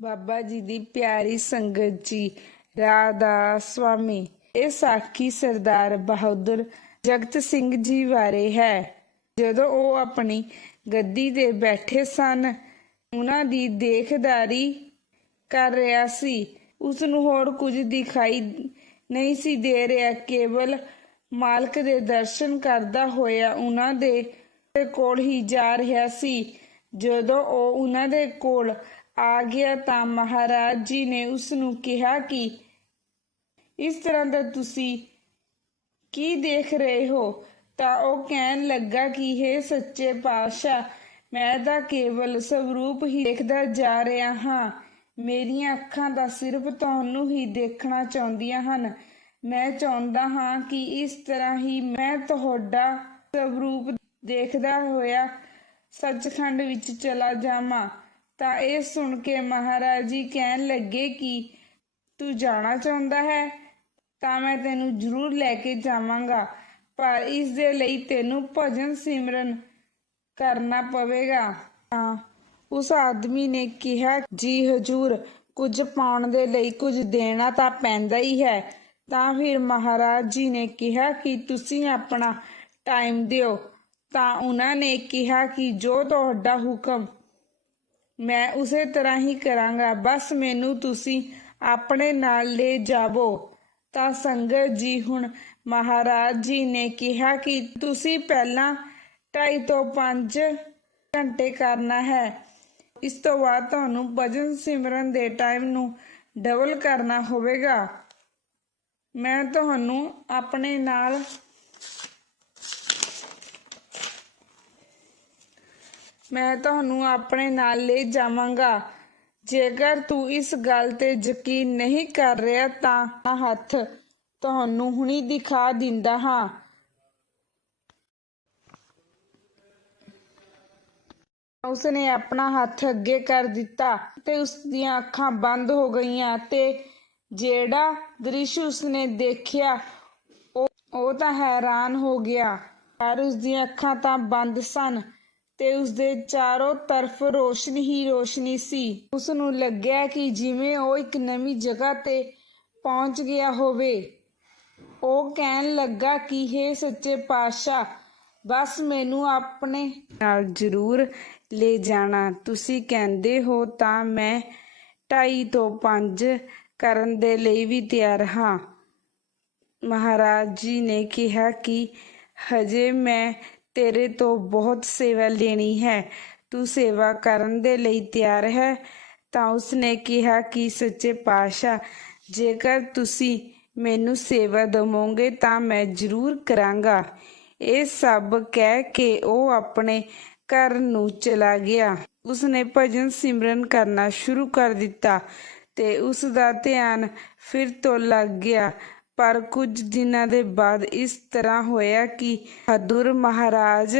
ਬਾਬਾ ਜੀ ਦੀ ਪਿਆਰੀ ਸੰਗਤ ਜੀ, ਰਾਧਾ ਸਵਾਮੀ, ਇਹ ਸਾਖੀ ਸਰਦਾਰ ਬਹਾਦਰ ਜਗਤ ਸਿੰਘ ਜੀ ਬਾਰੇ ਹੈ। ਜਦੋਂ ਉਹ ਆਪਣੀ ਗੱਦੀ ਤੇ ਬੈਠੇ ਸਨ, ਉਹਨਾਂ ਦੀ ਦੇਖਦਾਰੀ ਕਰ ਰਿਹਾ ਸੀ। ਉਸ ਨੂੰ ਹੋਰ ਕੁਝ ਦਿਖਾਈ ਨਹੀਂ ਸੀ ਦੇ ਰਿਹਾ, ਕੇਵਲ ਮਾਲਕ ਦੇ ਦਰਸ਼ਨ ਕਰਦਾ ਹੋਇਆ ਉਹਨਾਂ ਦੇ ਕੋਲ ਹੀ ਜਾ ਰਿਹਾ ਸੀ। ਜਦੋਂ ਉਹ ਉਹਨਾਂ ਦੇ ਕੋਲ ਆ ਗਿਆ ਤਾਂ ਮਹਾਰਾਜ ਜੀ ਨੇ ਉਸ ਨੂੰ ਕਿਹਾ ਕਿ ਇਸ ਤਰ੍ਹਾਂ ਦਾ ਤੁਸੀਂ ਕੀ ਦੇਖ ਰਹੇ ਹੋ? ਤਾਂ ਉਹ ਕਹਿਣ ਲੱਗਾ ਕਿ हे ਸੱਚੇ ਪਾਤਸ਼ਾਹ, ਮੈਂ ਤਾਂ ਕੇਵਲ ਸਵਰੂਪ ਹੀ ਦੇਖਦਾ ਜਾ ਰਿਹਾ ਹਾਂ। ਮੇਰੀਆਂ ਅੱਖਾਂ ਦਾ ਸਿਰਫ ਤੁਹਾਨੂੰ ਹੀ ਦੇਖਣਾ ਚਾਹੁੰਦੀਆਂ ਹਨ। ਮੈਂ ਚਾਹੁੰਦਾ ਹਾਂ ਕਿ ਇਸ ਤਰ੍ਹਾਂ ਹੀ ਮੈਂ ਤੁਹਾਡਾ ਸਵਰੂਪ ਦੇਖਦਾ ਹੋਇਆ ਸੱਚਖੰਡ ਵਿੱਚ ਚਲਾ ਜਾਵਾਂ। ਤਾਂ ਇਹ ਸੁਣ ਕੇ ਮਹਾਰਾਜ ਜੀ ਕਹਿਣ ਲੱਗੇ ਕਿ ਤੂੰ ਜਾਣਾ ਚਾਹੁੰਦਾ ਹੈ, ਤਾਂ ਮੈਂ ਤੈਨੂੰ ਜ਼ਰੂਰ ਲੈ ਕੇ ਜਾਵਾਂਗਾ, ਪਰ ਇਸ ਦੇ ਲਈ ਤੈਨੂੰ ਭਜਨ ਸਿਮਰਨ ਕਰਨਾ ਪਵੇਗਾ। ਤਾਂ ਉਸ ਆਦਮੀ ਨੇ ਕਿਹਾ, ਜੀ ਹਜੂਰ, ਕੁਝ ਪਾਉਣ ਦੇ ਲਈ ਕੁਝ ਦੇਣਾ ਤਾਂ ਪੈਂਦਾ ਹੀ ਹੈ। ਤਾਂ ਫਿਰ ਮਹਾਰਾਜ ਜੀ ਨੇ ਕਿਹਾ ਕਿ ਤੁਸੀਂ ਆਪਣਾ ਟਾਈਮ ਦਿਓ। ਤਾਂ ਉਹਨਾਂ ਨੇ ਕਿਹਾ ਕਿ ਜੋ ਤੁਹਾਡਾ ਹੁਕਮ ਮੈਂ ਉਸੇ ਤਰ੍ਹਾਂ ਹੀ ਕਰਾਂਗਾ। ਬਸ ਮੈਨੂੰ ਤੁਸੀਂ ਆਪਣੇ ਨਾਲ ਲੈ ਜਾਵੋ। ਤਾਂ ਸੰਗਤ ਜੀ, ਹੁਣ ਮਹਾਰਾਜ ਜੀ ਨੇ ਕਿਹਾ ਕਿ ਤੁਸੀਂ ਪਹਿਲਾਂ 2.5 ਤੋਂ 5 ਘੰਟੇ ਕਰਨਾ ਹੈ। ਇਸ ਤੋਂ ਬਾਅਦ ਤੁਹਾਨੂੰ ਭਜਨ ਸਿਮਰਨ ਦੇ ਟਾਈਮ ਨੂੰ ਡਬਲ ਕਰਨਾ ਹੋਵੇਗਾ। ਮੈਂ ਤੁਹਾਨੂੰ ਆਪਣੇ ਨਾਲ ਮੈਂ ਤੁਹਾਨੂੰ ਆਪਣੇ ਨਾਲ ਲੈ ਜਾਵਾਂਗਾ। ਜੇਕਰ ਤੂੰ ਇਸ ਗੱਲ ਤੇ ਯਕੀਨ ਨਹੀਂ ਕਰ ਰਿਹਾ ਤਾਂ ਹੱਥ ਤੁਹਾਨੂੰ ਹੁਣੀ ਦਿਖਾ ਦਿੰਦਾ ਹਾਂ। ਉਸਨੇ ਆਪਣਾ ਹੱਥ ਅੱਗੇ ਕਰ ਦਿੱਤਾ ਤੇ ਉਸ ਦੀਆਂ ਅੱਖਾਂ ਬੰਦ ਹੋ ਗਈਆਂ ਤੇ ਜਿਹੜਾ ਦ੍ਰਿਸ਼ ਉਸਨੇ ਦੇਖਿਆ, ਉਹ ਉਹ ਤਾਂ ਹੈਰਾਨ ਹੋ ਗਿਆ। ਪਰ ਉਸ ਦੀਆਂ ਅੱਖਾਂ ਤਾਂ ਬੰਦ ਸਨ। ਤੇ ਉਸ ਚਾਰੋਂ ਤਰਫ ਰੋਸ਼ਨੀ ਹੀ ਰੋਸ਼ਨੀ ਸੀ। ਉਸ ਨੂੰ ਲੱਗਿਆ ਕਿ ਜਿਵੇਂ ਉਹ ਇੱਕ ਨਵੀਂ ਜਗ੍ਹਾ ਤੇ ਪਹੁੰਚ ਗਿਆ ਹੋਵੇ। ਉਹ ਕਹਿਣ ਲੱਗਾ ਕਿ हे ਸੱਚੇ ਪਾਤਸ਼ਾਹ, ਬਸ ਮੈਨੂੰ ਆਪਣੇ ਨਾਲ ਜ਼ਰੂਰ ਲੈ ਜਾਣਾ। ਤੁਸੀਂ ਕਹਿੰਦੇ ਹੋ ਤਾਂ ਮੈਂ ਢਾਈ ਤੋਂ 5 ਕਰਨ ਦੇ ਲਈ ਵੀ ਤਿਆਰ ਹਾਂ। ਮਹਾਰਾਜ ਜੀ ਨੇ ਕਿਹਾ ਕਿ ਹਜੇ ਮੈਂ ਤੇਰੇ ਤੋਂ ਬਹੁਤ ਸੇਵਾ ਲੈਣੀ ਹੈ। ਤੂੰ ਸੇਵਾ ਕਰਨ ਦੇ ਲਈ ਤਿਆਰ ਹੈ। ਤਾਂ ਉਸਨੇ ਕਿਹਾ ਕਿ, ਸੱਚੇ ਪਾਤਸ਼ਾਹ, ਜੇਕਰ ਤੁਸੀਂ ਮੈਨੂੰ ਸੇਵਾ ਦਵੋਗੇ ਤਾਂ ਮੈਂ ਜ਼ਰੂਰ ਕਰਾਂਗਾ। ਇਹ ਸਭ ਕਹਿ ਕੇ ਉਹ ਆਪਣੇ ਘਰ ਨੂੰ ਚਲਾ ਗਿਆ। ਉਸਨੇ ਭਜਨ ਸਿਮਰਨ ਕਰਨਾ ਸ਼ੁਰੂ ਕਰ ਦਿੱਤਾ ਤੇ ਉਸ ਦਾ ਧਿਆਨ ਫਿਰ ਤੋਂ ਲੱਗ ਗਿਆ। ਪਰ ਕੁਝ ਦਿਨਾਂ ਦੇ ਬਾਅਦ ਇਸ ਤਰ੍ਹਾਂ ਹੋਇਆ ਕਿ ਹਦੁਰ ਮਹਾਰਾਜ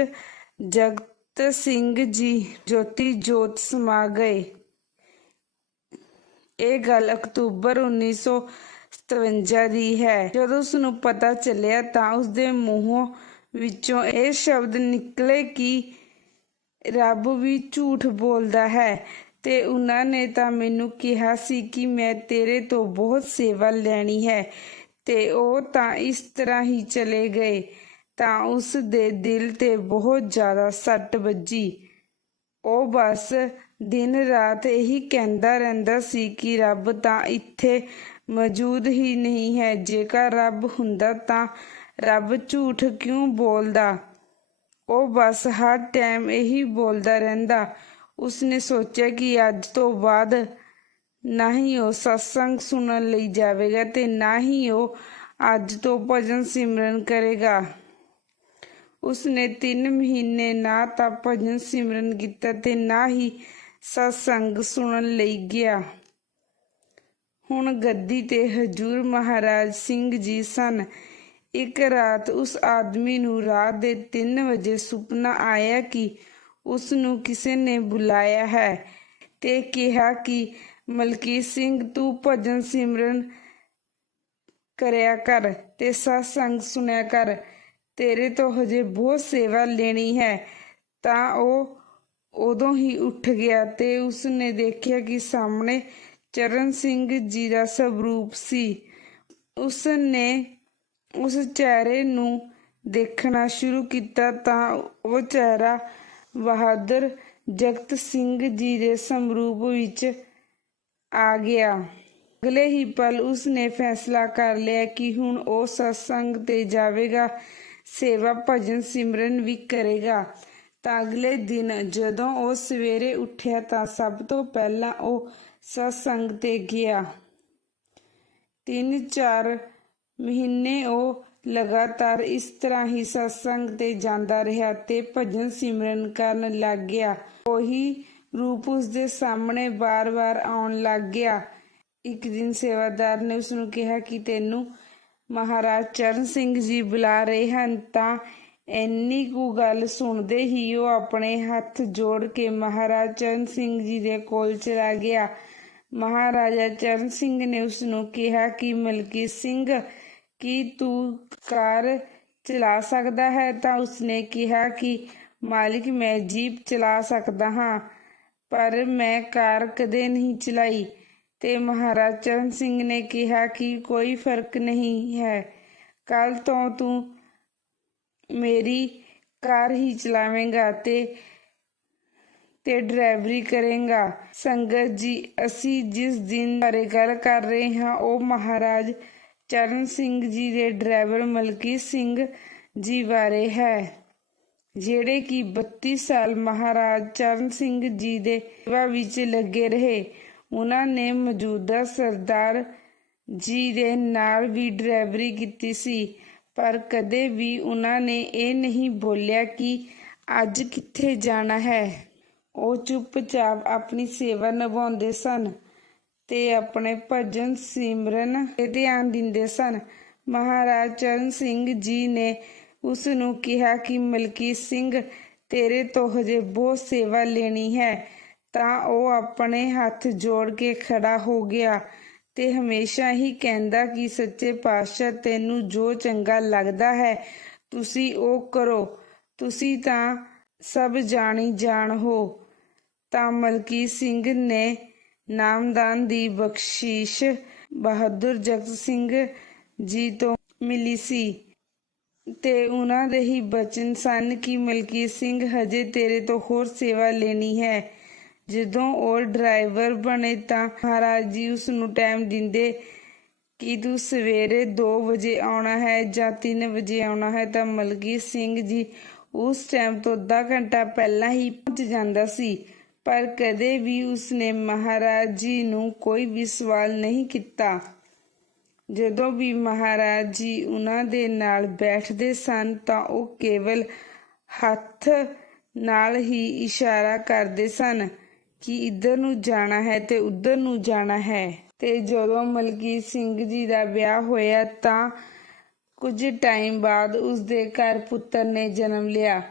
ਜਗਤ ਸਿੰਘ ਜੀ ਜੋਤੀ ਜੋਤ ਸਮਾ ਗਏ। ਇਹ ਗੱਲ ਅਕਤੂਬਰ 1957 ਦੀ ਹੈ। ਜਦੋਂ ਉਸ ਨੂੰ ਪਤਾ ਚੱਲਿਆ ਤਾਂ ਉਸ ਦੇ ਮੂੰਹੋਂ ਵਿੱਚੋਂ ਇਹ ਸ਼ਬਦ ਨਿਕਲੇ ਕਿ ਰੱਬ ਵੀ ਝੂਠ ਬੋਲਦਾ ਹੈ ਤੇ ਉਹਨਾਂ ਨੇ ਤਾਂ ਮੈਨੂੰ ਕਿਹਾ ਸੀ ਕਿ ਮੈਂ ਤੇਰੇ ਤੋਂ ਬਹੁਤ ਸੇਵਾ ਲੈਣੀ ਹੈ। ਤੇ ਉਹ ਤਾਂ ਇਸ ਤਰ੍ਹਾਂ ਹੀ ਚਲੇ ਗਏ। ਤਾਂ ਉਸ ਦੇ ਦਿਲ ਤੇ ਬਹੁਤ ਜ਼ਿਆਦਾ ਸੱਟ ਵੱਜੀ। ਉਹ ਬਸ ਦਿਨ ਰਾਤ ਇਹੀ ਕਹਿੰਦਾ ਰਹਿੰਦਾ ਸੀ ਕਿ ਰੱਬ ਤਾਂ ਇੱਥੇ ਮੌਜੂਦ ਹੀ ਨਹੀਂ ਹੈ। ਜੇਕਰ ਰੱਬ ਹੁੰਦਾ ਤਾਂ ਰੱਬ ਝੂਠ ਕਿਉਂ ਬੋਲਦਾ? ਉਹ ਬਸ ਹਰ ਟਾਈਮ ਇਹੀ ਬੋਲਦਾ ਰਹਿੰਦਾ। ਉਸਨੇ ਸੋਚਿਆ ਕਿ ਅੱਜ ਤੋਂ ਬਾਅਦ ਨਾ ਹੀ ਉਹ ਸਤਸੰਗ ਸੁਣਨ ਲਈ ਜਾਵੇਗਾ ਤੇ ਨਾ ਹੀ ਉਹ ਅੱਜ ਤੋਂ ਭਜਨ ਸਿਮਰਨ ਕਰੇਗਾ। ਉਸਨੇ 3 ਮਹੀਨੇ ਨਾ ਤਾਂ ਭਜਨ ਸਿਮਰਨ ਕੀਤਾ ਤੇ ਨਾ ਹੀ ਸਤਸੰਗ ਸੁਣਨ ਲਈ ਗਿਆ। ਹੁਣ ਗੱਦੀ ਤੇ ਹਜੂਰ ਮਹਾਰਾਜ ਸਿੰਘ ਜੀ ਸਨ। ਇੱਕ ਰਾਤ ਉਸ ਆਦਮੀ ਨੂੰ ਰਾਤ ਦੇ 3 ਵਜੇ ਸੁਪਨਾ ਆਇਆ ਕਿ ਉਸ ਨੂੰ ਕਿਸੇ ਨੇ ਬੁਲਾਇਆ ਹੈ ਤੇ ਕਿਹਾ ਕਿ ਮਲਕੀਤ ਸਿੰਘ, ਤੂੰ ਭਜਨ ਸਿਮਰਨ ਕਰਿਆ ਕਰ ਤੇ ਸਤਸੰਗ ਸੁਣਿਆ ਕਰ। ਤੇਰੇ ਤੋਂ ਹਜੇ ਬਹੁਤ ਸੇਵਾ ਲੈਣੀ ਹੈ। ਤਾਂ ਉਹ ਉਦੋਂ ਹੀ ਉੱਠ ਗਿਆ ਤੇ ਉਸ ਨੇ ਦੇਖਿਆ ਕਿ ਸਾਹਮਣੇ ਚਰਨ ਸਿੰਘ ਜੀ ਦਾ ਸਰੂਪ ਸੀ। ਉਸ ਨੇ ਉਸ ਚਿਹਰੇ ਨੂੰ ਦੇਖਣਾ ਸ਼ੁਰੂ ਕੀਤਾ ਤਾਂ ਉਹ ਚਿਹਰਾ ਬਹਾਦਰ ਜਗਤ ਸਿੰਘ ਜੀ ਦੇ ਸਮਰੂਪ ਵਿੱਚ ਆ ਗਿਆ। ਅਗਲੇ ਹੀ ਪਲ ਉਸ ਫੈਸਲਾ ਕਰ ਲਿਆ ਕਿ ਹੁਣ ਉਹ ਸਤਸੰਗ ਤੇ ਜਾਵੇਗਾ, ਸੇਵਾ ਭਜਨ ਸਿਮਰਨ ਵੀ ਕਰੇਗਾ। ਤਾਂ ਅਗਲੇ ਦਿਨ ਜਦੋਂ ਉਹ ਸਵੇਰੇ ਉੱਠਿਆ ਤਾਂ ਸਭ ਤੋਂ ਪਹਿਲਾਂ ਉਹ ਸਤਸੰਗ ਤੇ ਗਿਆ। ਤਿੰਨ ਚਾਰ ਮਹੀਨੇ ਉਹ ਲਗਾਤਾਰ ਇਸ ਤਰ੍ਹਾਂ ਹੀ ਸਤਸੰਗ ਤੇ ਜਾਂਦਾ ਰਿਹਾ ਤੇ ਭਜਨ ਸਿਮਰਨ ਕਰਨ ਲੱਗ ਗਿਆ। ਉਹੀ ਰੂਪ ਉਸ ਦੇ ਸਾਹਮਣੇ ਬਾਰ-ਬਾਰ ਆਉਣ ਲੱਗ ਗਿਆ। ਇੱਕ ਦਿਨ ਸੇਵਾਦਾਰ ਨੇ ਉਸ ਨੂੰ ਕਿਹਾ ਕਿ ਤੈਨੂੰ ਮਹਾਰਾਜ ਚਰਨ ਸਿੰਘ ਜੀ ਬੁਲਾ ਰਹੇ ਹਨ, ਤਾਂ ਇੰਨੀ ਕੁ ਗੱਲ ਸੁਣਦੇ ਹੀ ਉਹ ਆਪਣੇ ਹੱਥ ਜੋੜ ਕੇ ਮਹਾਰਾਜ ਚਰਨ ਸਿੰਘ ਜੀ ਦੇ ਕੋਲ ਚਲਾ ਗਿਆ। ਮਹਾਰਾਜਾ ਚਰਨ ਸਿੰਘ ਨੇ ਉਸ ਨੂੰ ਕਿਹਾ ਕਿ ਮਲਕੀ ਸਿੰਘ, ਕੀ ਤੂੰ ਕਾਰ ਚਲਾ ਸਕਦਾ ਹੈ? ਤਾਂ ਉਸਨੇ ਕਿਹਾ ਕਿ ਮਾਲਿਕ, ਮੈਂ ਜੀਪ ਚਲਾ ਸਕਦਾ ਹਾਂ। ਪਰ ਮੈਂ ਕਾਰ ਕਦੇ ਨਹੀਂ ਚਲਾਈ। ਤੇ ਮਹਾਰਾਜ ਚਰਨ ਸਿੰਘ ਨੇ ਕਿਹਾ ਕਿ ਕੋਈ ਫ਼ਰਕ ਨਹੀਂ ਹੈ। ਕੱਲ ਤੋਂ ਤੂੰ ਮੇਰੀ ਕਾਰ ਹੀ ਚਲਾਵੇਂਗਾ ਤੇ ਤੇ ਡਰਾਈਵਰੀ ਕਰੇਗਾ। ਸੰਗਤ ਜੀ, ਅਸੀਂ ਜਿਸ ਦਿਨ ਬਾਰੇ ਗੱਲ ਕਰ ਰਹੇ ਹਾਂ, ਉਹ ਮਹਾਰਾਜ ਚਰਨ ਸਿੰਘ ਜੀ ਦੇ ਡਰਾਈਵਰ ਮਲਕੀ ਸਿੰਘ ਜੀ ਬਾਰੇ ਹੈ। ਜਿਹੜੇ ਕਿ 32 ਸਾਲ ਮਹਾਰਾਜ ਚਰਨ ਸਿੰਘ ਜੀ ਦੇ ਸੇਵਾ ਵਿੱਚ ਲੱਗੇ ਰਹੇ। ਉਹਨਾਂ ਨੇ ਮੌਜੂਦਾ ਸਰਦਾਰ ਜੀ ਦੇ ਨਾਲ ਵੀ ਡਰਾਈਵਰੀ ਕੀਤੀ ਸੀ, ਪਰ ਕਦੇ ਵੀ ਉਹਨਾਂ ਨੇ ਇਹ ਨਹੀਂ ਬੋਲਿਆ ਕਿ ਅੱਜ ਕਿੱਥੇ ਜਾਣਾ ਹੈ। ਉਹ ਚੁੱਪਚਾਪ ਆਪਣੀ ਸੇਵਾ ਨਿਭਾਉਂਦੇ ਸਨ ਤੇ ਆਪਣੇ ਭਜਨ ਸਿਮਰਨ ਤੇ ਧਿਆਨ ਦਿੰਦੇ ਸਨ। ਮਹਾਰਾਜ ਚਰਨ ਸਿੰਘ ਜੀ ਨੇ ਉਸ ਨੂੰ ਕਿਹਾ ਕਿ ਮਲਕੀ ਸਿੰਘ, ਤੇਰੇ ਤੋਂ ਹਜੇ ਬਹੁਤ ਸੇਵਾ ਲੈਣੀ ਹੈ। ਤਾਂ ਉਹ ਆਪਣੇ ਹੱਥ ਜੋੜ ਕੇ ਖੜਾ ਹੋ ਗਿਆ ਤੇ ਹਮੇਸ਼ਾ ਹੀ ਕਹਿੰਦਾ ਕਿ, ਸੱਚੇ ਪਾਤਸ਼ਾਹ, ਤੈਨੂੰ ਜੋ ਚੰਗਾ ਲੱਗਦਾ ਹੈ, ਤੁਸੀਂ ਉਹ ਕਰੋ। ਤੁਸੀਂ ਤਾਂ ਸਭ ਜਾਣੀ ਜਾਣ ਹੋ। ਤਾਂ ਮਲਕੀ ਸਿੰਘ ਨੇ ਨਾਮਦਾਨ ਦੀ ਬਖਸ਼ਿਸ਼ ਬਹਾਦਰ ਜਗਤ ਸਿੰਘ ਜੀ ਤੋਂ ਮਿਲੀ ਸੀ। ਤੇ ਉਹਨਾਂ ਦੇ ਹੀ ਬਚਨ ਸਨ ਕਿ ਮਲਕੀਤ ਸਿੰਘ ਹਜੇ ਤੇਰੇ ਤੋਂ ਹੋਰ ਸੇਵਾ ਲੈਣੀ ਹੈ। ਜਦੋਂ ਉਹ ਡਰਾਈਵਰ ਬਣੇ ਤਾਂ ਮਹਾਰਾਜ ਜੀ ਉਸ ਨੂੰ ਟਾਈਮ ਦਿੰਦੇ ਕਿ ਤੂੰ ਸਵੇਰੇ 2 ਵਜੇ ਆਉਣਾ ਹੈ ਜਾਂ 3 ਵਜੇ ਆਉਣਾ ਹੈ ਤਾਂ ਮਲਕੀਤ ਸਿੰਘ ਜੀ ਉਸ ਟਾਈਮ ਤੋਂ ਅੱਧਾ ਘੰਟਾ ਪਹਿਲਾਂ ਹੀ ਪਹੁੰਚ ਜਾਂਦਾ ਸੀ। ਪਰ ਕਦੇ ਵੀ ਉਸਨੇ ਮਹਾਰਾਜ ਜੀ ਨੂੰ ਕੋਈ ਵੀ ਸਵਾਲ ਨਹੀਂ ਕੀਤਾ। ਜਦੋਂ ਵੀ ਮਹਾਰਾਜ ਜੀ ਉਹਨਾਂ ਦੇ ਨਾਲ ਬੈਠਦੇ ਸਨ ਤਾਂ ਉਹ ਕੇਵਲ ਹੱਥ ਨਾਲ ਹੀ ਇਸ਼ਾਰਾ ਕਰਦੇ ਸਨ ਕਿ ਇੱਧਰ ਨੂੰ ਜਾਣਾ ਹੈ ਤੇ ਉੱਧਰ ਨੂੰ ਜਾਣਾ ਹੈ। ਤੇ ਜਦੋਂ ਮਲਕੀ ਸਿੰਘ ਜੀ ਦਾ ਵਿਆਹ ਹੋਇਆ ਤਾਂ ਕੁਝ ਟਾਈਮ ਬਾਅਦ ਉਸ ਦੇ ਘਰ ਪੁੱਤਰ ਨੇ ਜਨਮ ਲਿਆ।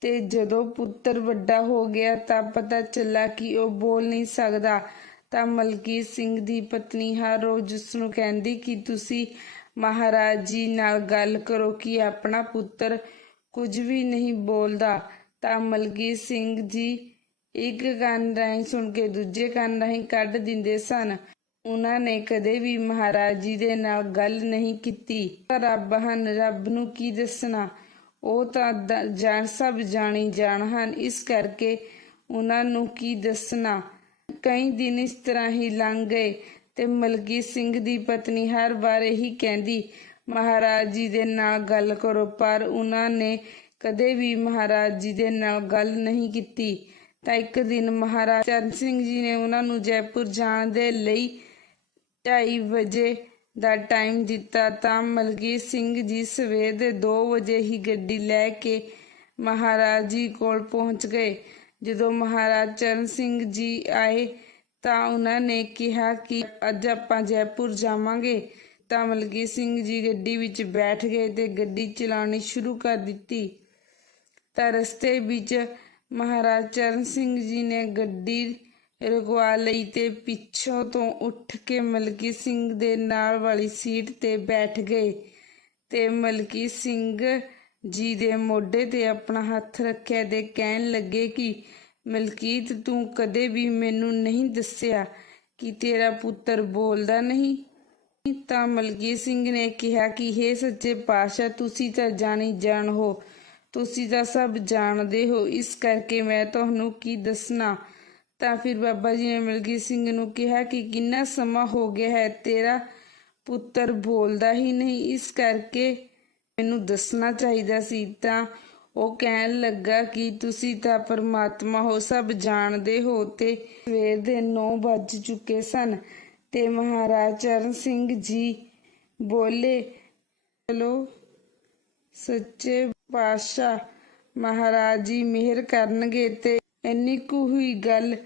ਤੇ ਜਦੋਂ ਪੁੱਤਰ ਵੱਡਾ ਹੋ ਗਿਆ ਤਾਂ ਪਤਾ ਚੱਲਾ ਕਿ ਉਹ ਬੋਲ ਨਹੀਂ ਸਕਦਾ। ਤਾਂ ਮਲਕੀ ਸਿੰਘ ਦੀ ਪਤਨੀ ਹਰ ਰੋਜ਼ ਉਸ ਨੂੰ ਕਹਿੰਦੀ ਕਿ ਤੁਸੀਂ ਮਹਾਰਾਜ ਜੀ ਨਾਲ ਗੱਲ ਕਰੋ ਕਿ ਆਪਣਾ ਪੁੱਤਰ ਕੁਝ ਵੀ ਨਹੀਂ ਬੋਲਦਾ। ਤਾਂ ਮਲਕੀ ਸਿੰਘ ਜੀ ਇੱਕ ਕੰਨ ਰਾਹੀਂ ਸੁਣ ਕੇ ਦੂਜੇ ਕੰਨ ਰਾਹੀਂ ਕੱਢ ਦਿੰਦੇ ਸਨ। ਉਹਨਾਂ ਨੇ ਕਦੇ ਵੀ ਮਹਾਰਾਜ ਜੀ ਦੇ ਨਾਲ ਗੱਲ ਨਹੀਂ ਕੀਤੀ। ਰੱਬ ਹਨ, ਰੱਬ ਨੂੰ ਕੀ ਦੱਸਣਾ? ਉਹ ਤਾਂ ਦ- ਜਾਣ, ਸਭ ਜਾਣੀ ਜਾਣ ਹਨ। ਇਸ ਕਰਕੇ ਉਹਨਾਂ ਨੂੰ ਕੀ ਦੱਸਣਾ? ਕਈ ਦਿਨ ਇਸ ਤਰ੍ਹਾਂ ਹੀ ਲੰਘ ਗਏ ਤੇ ਮਲਕੀ ਸਿੰਘ ਦੀ ਪਤਨੀ ਹਰ ਵਾਰ ਇਹੀ ਕਹਿੰਦੀ, ਮਹਾਰਾਜ ਜੀ ਦੇ ਨਾਲ ਗੱਲ ਕਰੋ। ਪਰ ਉਹਨਾਂ ਨੇ ਕਦੇ ਵੀ ਮਹਾਰਾਜ ਜੀ ਦੇ ਨਾਲ ਗੱਲ ਨਹੀਂ ਕੀਤੀ। ਤਾਂ ਇੱਕ ਦਿਨ ਮਹਾਰਾਜ ਚਰਨ ਸਿੰਘ ਜੀ ਨੇ ਉਹਨਾਂ ਨੂੰ ਜੈਪੁਰ ਜਾਣ ਦੇ ਲਈ 2:30 ਵਜੇ ਦਾ ਟਾਈਮ ਦਿੱਤਾ। ਤਾਂ ਮਲਕੀਤ ਸਿੰਘ ਜੀ ਸਵੇਰ ਦੇ 2 ਵਜੇ ਹੀ ਗੱਡੀ ਲੈ ਕੇ ਮਹਾਰਾਜ ਜੀ ਕੋਲ ਪਹੁੰਚ ਗਏ। ਜਦੋਂ ਮਹਾਰਾਜ ਚਰਨ ਸਿੰਘ ਜੀ ਆਏ ਤਾਂ ਉਹਨਾਂ ਨੇ ਕਿਹਾ ਕਿ ਅੱਜ ਆਪਾਂ ਜੈਪੁਰ ਜਾਵਾਂਗੇ। ਤਾਂ ਮਲਕੀਤ ਸਿੰਘ ਜੀ ਗੱਡੀ ਵਿੱਚ ਬੈਠ ਗਏ ਤੇ ਗੱਡੀ ਚਲਾਉਣੀ ਸ਼ੁਰੂ ਕਰ ਦਿੱਤੀ। ਤਾਂ ਰਸਤੇ ਵਿੱਚ ਮਹਾਰਾਜ ਚਰਨ ਸਿੰਘ ਜੀ ਨੇ ਗੱਡੀ ਰੁਕਵਾ ਲਈ ਤੇ ਪਿੱਛੋਂ ਤੋਂ ਉੱਠ ਕੇ ਮਲਕੀ ਸਿੰਘ ਦੇ ਨਾਲ ਵਾਲੀ ਸੀਟ ਤੇ ਬੈਠ ਗਏ। ਤੇ ਮਲਕੀ ਸਿੰਘ ਜੀ ਦੇ ਮੋਢੇ ਤੇ ਆਪਣਾ ਹੱਥ ਰੱਖਿਆ ਤੇ ਕਹਿਣ ਲੱਗੇ ਕਿ, ਮਲਕੀਤ, ਤੂੰ ਕਦੇ ਵੀ ਮੈਨੂੰ ਨਹੀਂ ਦੱਸਿਆ ਕਿ ਤੇਰਾ ਪੁੱਤਰ ਬੋਲਦਾ ਨਹੀਂ। ਤਾਂ ਮਲਕੀਤ ਸਿੰਘ ਨੇ ਕਿਹਾ ਕਿ, ਹੇ ਸੱਚੇ ਪਾਤਸ਼ਾਹ, ਤੁਸੀਂ ਤਾਂ ਜਾਣੀ ਜਾਣ ਹੋ। ਤੁਸੀਂ ਤਾਂ ਸਭ ਜਾਣਦੇ ਹੋ। ਇਸ ਕਰਕੇ ਮੈਂ ਤੁਹਾਨੂੰ ਕੀ ਦੱਸਣਾ? ਤਾਂ ਫਿਰ ਬਾਬਾ ਜੀ ਨੇ ਮਲਕੀਤ ਸਿੰਘ ਨੂੰ ਕਿਹਾ ਕਿ, ਕਿੰਨਾ ਸਮਾਂ ਹੋ ਗਿਆ ਹੈ, ਤੇਰਾ ਪੁੱਤਰ ਬੋਲਦਾ ਹੀ ਨਹੀਂ। ਇਸ ਕਰਕੇ ਮੈਨੂੰ ਦੱਸਣਾ ਚਾਹੀਦਾ ਸੀ ਤਾਂ ਉਹ ਕਹਿਣ ਲੱਗਾ ਕਿ ਤੁਸੀਂ ਤਾਂ ਪਰਮਾਤਮਾ ਹੋ, ਸਭ ਜਾਣਦੇ ਹੋ ਤੇ ਸਵੇਰ ਦੇ 9 ਵੱਜ ਚੁੱਕੇ ਸਨ ਤੇ ਮਹਾਰਾਜ ਚਰਨ ਸਿੰਘ ਜੀ ਬੋਲੇ, ਚਲੋ, ਸੱਚੇ ਪਾਤਸ਼ਾਹ ਮਹਾਰਾਜ ਜੀ ਮਿਹਰ ਕਰਨਗੇ ਤੇ ਇੰਨੀ ਕੁ ਹੀ ਗੱਲ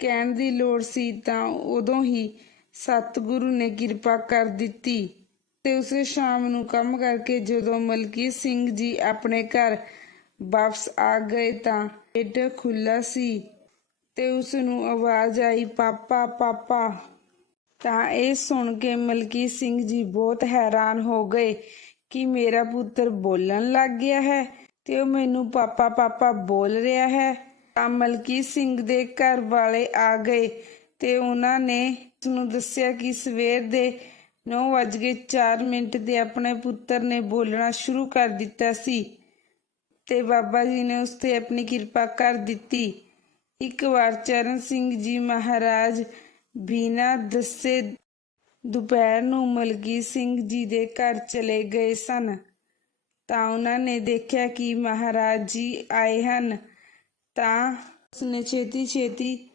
ਕਹਿਣ ਦੀ ਲੋੜ ਸੀ ਤਾਂ ਉਦੋਂ ਹੀ ਸਤਿਗੁਰੂ ਨੇ ਕਿਰਪਾ ਕਰ ਦਿੱਤੀ। ਤੇ ਉਸੇ ਸ਼ਾਮ ਨੂੰ ਕੰਮ ਕਰਕੇ ਜਦੋਂ ਮਲਕੀਤ ਸਿੰਘ ਜੀ ਆਪਣੇ ਘਰ ਵਾਪਸ ਆ ਗਏ ਤਾਂ ਗੇਟ ਖੁੱਲਾ ਸੀ ਤੇ ਉਸ ਨੂੰ ਆਵਾਜ਼ ਆਈ, ਪਾਪਾ ਪਾਪਾ। ਤਾਂ ਇਹ ਸੁਣ ਕੇ ਮਲਕੀਤ ਸਿੰਘ ਜੀ ਬਹੁਤ ਹੈਰਾਨ ਹੋ ਗਏ ਕਿ ਮੇਰਾ ਪੁੱਤਰ ਬੋਲਣ ਲੱਗ ਗਿਆ ਹੈ ਤੇ ਉਹ ਮੈਨੂੰ ਪਾਪਾ ਪਾਪਾ ਬੋਲ ਰਿਹਾ ਹੈ। ਤਾਂ ਮਲਕੀਤ ਸਿੰਘ ਦੇ ਘਰ ਵਾਲੇ ਆ ਗਏ ਤੇ ਉਹਨਾਂ ਨੇ ਉਸ ਨੂੰ ਦੱਸਿਆ ਕਿ ਸਵੇਰ ਦੇ 9:04 ਮਿੰਟ ਦੇ ਆਪਣੇ ਪੁੱਤਰ ਨੇ ਬੋਲਣਾ ਸ਼ੁਰੂ ਕਰ ਦਿੱਤਾ ਸੀ ਤੇ ਬਾਬਾ ਜੀ ਨੇ ਉਸ ਤੇ ਆਪਣੀ ਕਿਰਪਾ ਕਰ ਦਿੱਤੀ। ਇੱਕ ਵਾਰ ਚਰਨ ਸਿੰਘ ਜੀ ਮਹਾਰਾਜ ਬਿਨਾਂ ਦੱਸੇ ਦੁਪਹਿਰ ਨੂੰ ਮਲਕੀਤ ਸਿੰਘ ਜੀ ਦੇ ਘਰ ਚਲੇ ਗਏ ਸਨ। ਤਾਂ ਉਹਨਾਂ ਨੇ ਦੇਖਿਆ ਕਿ ਮਹਾਰਾਜ ਜੀ ਆਏ ਹਨ, ਤਾਂ ਉਸਨੇ ਛੇਤੀ ਛੇਤੀ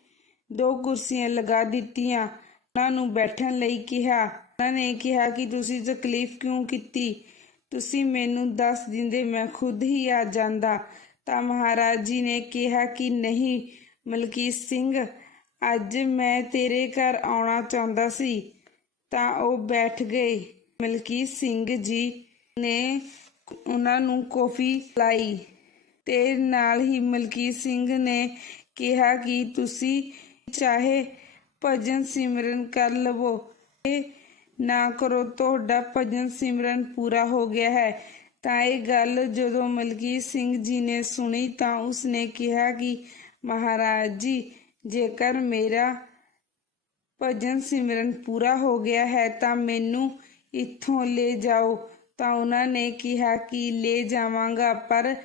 ਦੋ ਕੁਰਸੀਆਂ ਲਗਾ ਦਿੱਤੀਆਂ। ਉਹਨਾਂ ਨੂੰ ਬੈਠਣ ਲਈ ਕਿਹਾ ਉਹਨਾਂ ਨੇ ਕਿਹਾ ਕਿ ਤੁਸੀਂ ਤਕਲੀਫ ਕਿਉਂ ਕੀਤੀ? ਤੁਸੀਂ ਮੈਨੂੰ ਦੱਸ ਦਿੰਦੇ, ਮੈਂ ਖੁਦ ਹੀ ਆ ਜਾਂਦਾ। ਤਾਂ ਮਹਾਰਾਜ ਜੀ ਨੇ ਕਿਹਾ ਕਿ ਨਹੀਂ, ਮਲਕੀਤ ਸਿੰਘ, ਅੱਜ ਮੈਂ ਤੇਰੇ ਘਰ ਆਉਣਾ ਚਾਹੁੰਦਾ ਸੀ। ਤਾਂ ਉਹ ਬੈਠ ਗਏ। ਮਲਕੀਤ ਸਿੰਘ ਜੀ ਨੇ ਉਹਨਾਂ ਨੂੰ ਕੌਫੀ ਲਾਈ ਤੇ ਨਾਲ ਹੀ ਮਲਕੀਤ ਸਿੰਘ ਨੇ ਕਿਹਾ ਕਿ ਤੁਸੀਂ ਚਾਹੇ ਭਜਨ ਸਿਮਰਨ ਕਰ ਲਵੋ ਇਹ ਨਾ ਕਰੋ, ਤੁਹਾਡਾ ਭਜਨ ਸਿਮਰਨ ਪੂਰਾ ਹੋ ਗਿਆ ਹੈ। ਤਾਂ ਇਹ ਗੱਲ ਜਦੋਂ ਮਲਕੀਤ ਸਿੰਘ ਜੀ ਨੇ ਸੁਣੀ ਤਾਂ ਉਸਨੇ ਕਿਹਾ ਕਿ, ਮਹਾਰਾਜ ਜੀ, ਜੇਕਰ ਮੇਰਾ ਭਜਨ ਸਿਮਰਨ ਪੂਰਾ ਹੋ ਗਿਆ ਹੈ ਤਾਂ ਮੈਨੂੰ ਇੱਥੋਂ ਲੈ ਜਾਓ। ਤਾਂ ਉਹਨਾਂ ਨੇ ਕਿਹਾ ਕਿ, ਲੈ ਜਾਵਾਂਗਾ, ਪਰ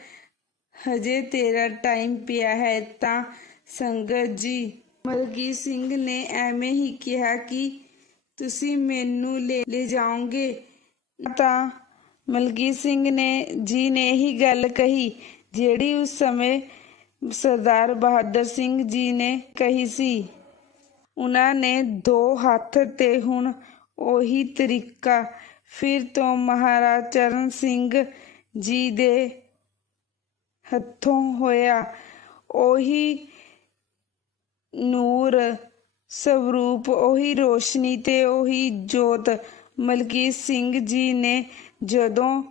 ਹਜੇ ਤੇਰਾ ਟਾਈਮ ਪਿਆ ਹੈ। ਤਾਂ ਸੰਗਤ ਜੀ, ਮਲਕੀਤ ਸਿੰਘ ਨੇ ਐਵੇਂ ਹੀ ਕਿਹਾ ਕਿ ਤੁਸੀਂ ਮੈਨੂੰ ਲੈ ਲੈ ਜਾਓਗੇ? ਤਾਂ ਮਲਕੀਤ ਸਿੰਘ ਨੇ, ਜੀ ਨੇ ਇਹੀ ਗੱਲ ਕਹੀ, ਜਿਹੜੀ ਉਸ ਸਮੇਂ ਸਰਦਾਰ ਬਹਾਦਰ ਸਿੰਘ ਜੀ ਨੇ ਕਹੀ ਸੀ। ਉਹਨਾਂ ਨੇ ਦੋ ਹੱਥ ਤੇ ਹੁਣ ਉਹੀ ਤਰੀਕਾ ਫਿਰ ਤੋਂ ਮਹਾਰਾਜ ਚਰਨ ਸਿੰਘ ਜੀ ਦੇ ਹੱਥੋਂ ਹੋਇਆ। ਉਹੀ ਨੂਰ ਸਵਰੂਪ ਉਹੀ ਰੋਸ਼ਨੀ ਤੇ ਉਹੀ ਜੋਤ। ਮਲਕੀਤ ਸਿੰਘ ਜੀ ਨੇ ਜਦੋਂ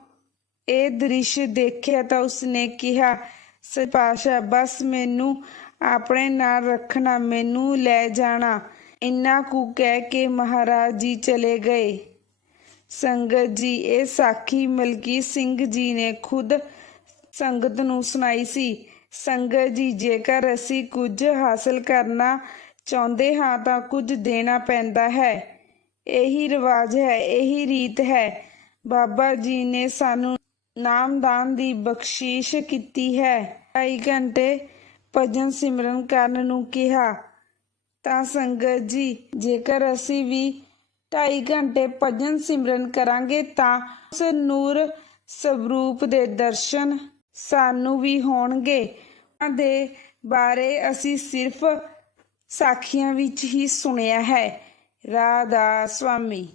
ਇਹ ਦ੍ਰਿਸ਼ ਦੇਖਿਆ ਤਾਂ ਉਸਨੇ ਕਿਹਾ ਸਪਾਸ਼ਾ ਬਸ ਮੈਨੂੰ ਆਪਣੇ ਨਾਲ ਰੱਖਣਾ, ਮੈਨੂੰ ਲੈ ਜਾਣਾ। ਇੰਨਾ ਕੁ ਕਹਿ ਕੇ ਮਹਾਰਾਜ ਜੀ ਚਲੇ ਗਏ। ਸੰਗਤ ਜੀ, ਇਹ ਸਾਖੀ ਮਲਕੀਤ ਸਿੰਘ ਜੀ ਨੇ ਖੁਦ ਸੰਗਤ ਨੂੰ ਸੁਣਾਈ ਸੀ। ਸੰਗਤ ਜੀ, ਜੇਕਰ ਅਸੀਂ ਕੁਝ ਹਾਸਲ ਕਰਨਾ ਚਾਹੁੰਦੇ ਹਾਂ ਤਾਂ ਕੁਝ ਦੇਣਾ ਪੈਂਦਾ ਹੈ। ਇਹੀ ਰਿਵਾਜ ਹੈ, ਇਹੀ ਰੀਤ ਹੈ। ਬਾਬਾ ਜੀ ਨੇ ਸਾਨੂੰ ਨਾਮਦਾਨ ਦੀ ਬਖਸ਼ੀਸ਼ ਕੀਤੀ ਹੈ। ਢਾਈ ਘੰਟੇ ਭਜਨ ਸਿਮਰਨ ਕਰਨ ਨੂੰ ਕਿਹਾ। ਤਾਂ ਸੰਗਤ ਜੀ, ਜੇਕਰ ਅਸੀਂ ਵੀ ਢਾਈ ਘੰਟੇ ਭਜਨ ਸਿਮਰਨ ਕਰਾਂਗੇ ਤਾਂ ਉਸ ਨੂਰ ਸਵਰੂਪ ਦੇ ਦਰਸ਼ਨ ਸਾਨੂੰ ਵੀ ਹੋਣਗੇ। ਦੇ ਬਾਰੇ ਅਸੀਂ ਸਿਰਫ ਸਾਖੀਆਂ ਵਿੱਚ ਹੀ ਸੁਣਿਆ ਹੈ। ਰਾਧਾ ਸੁਆਮੀ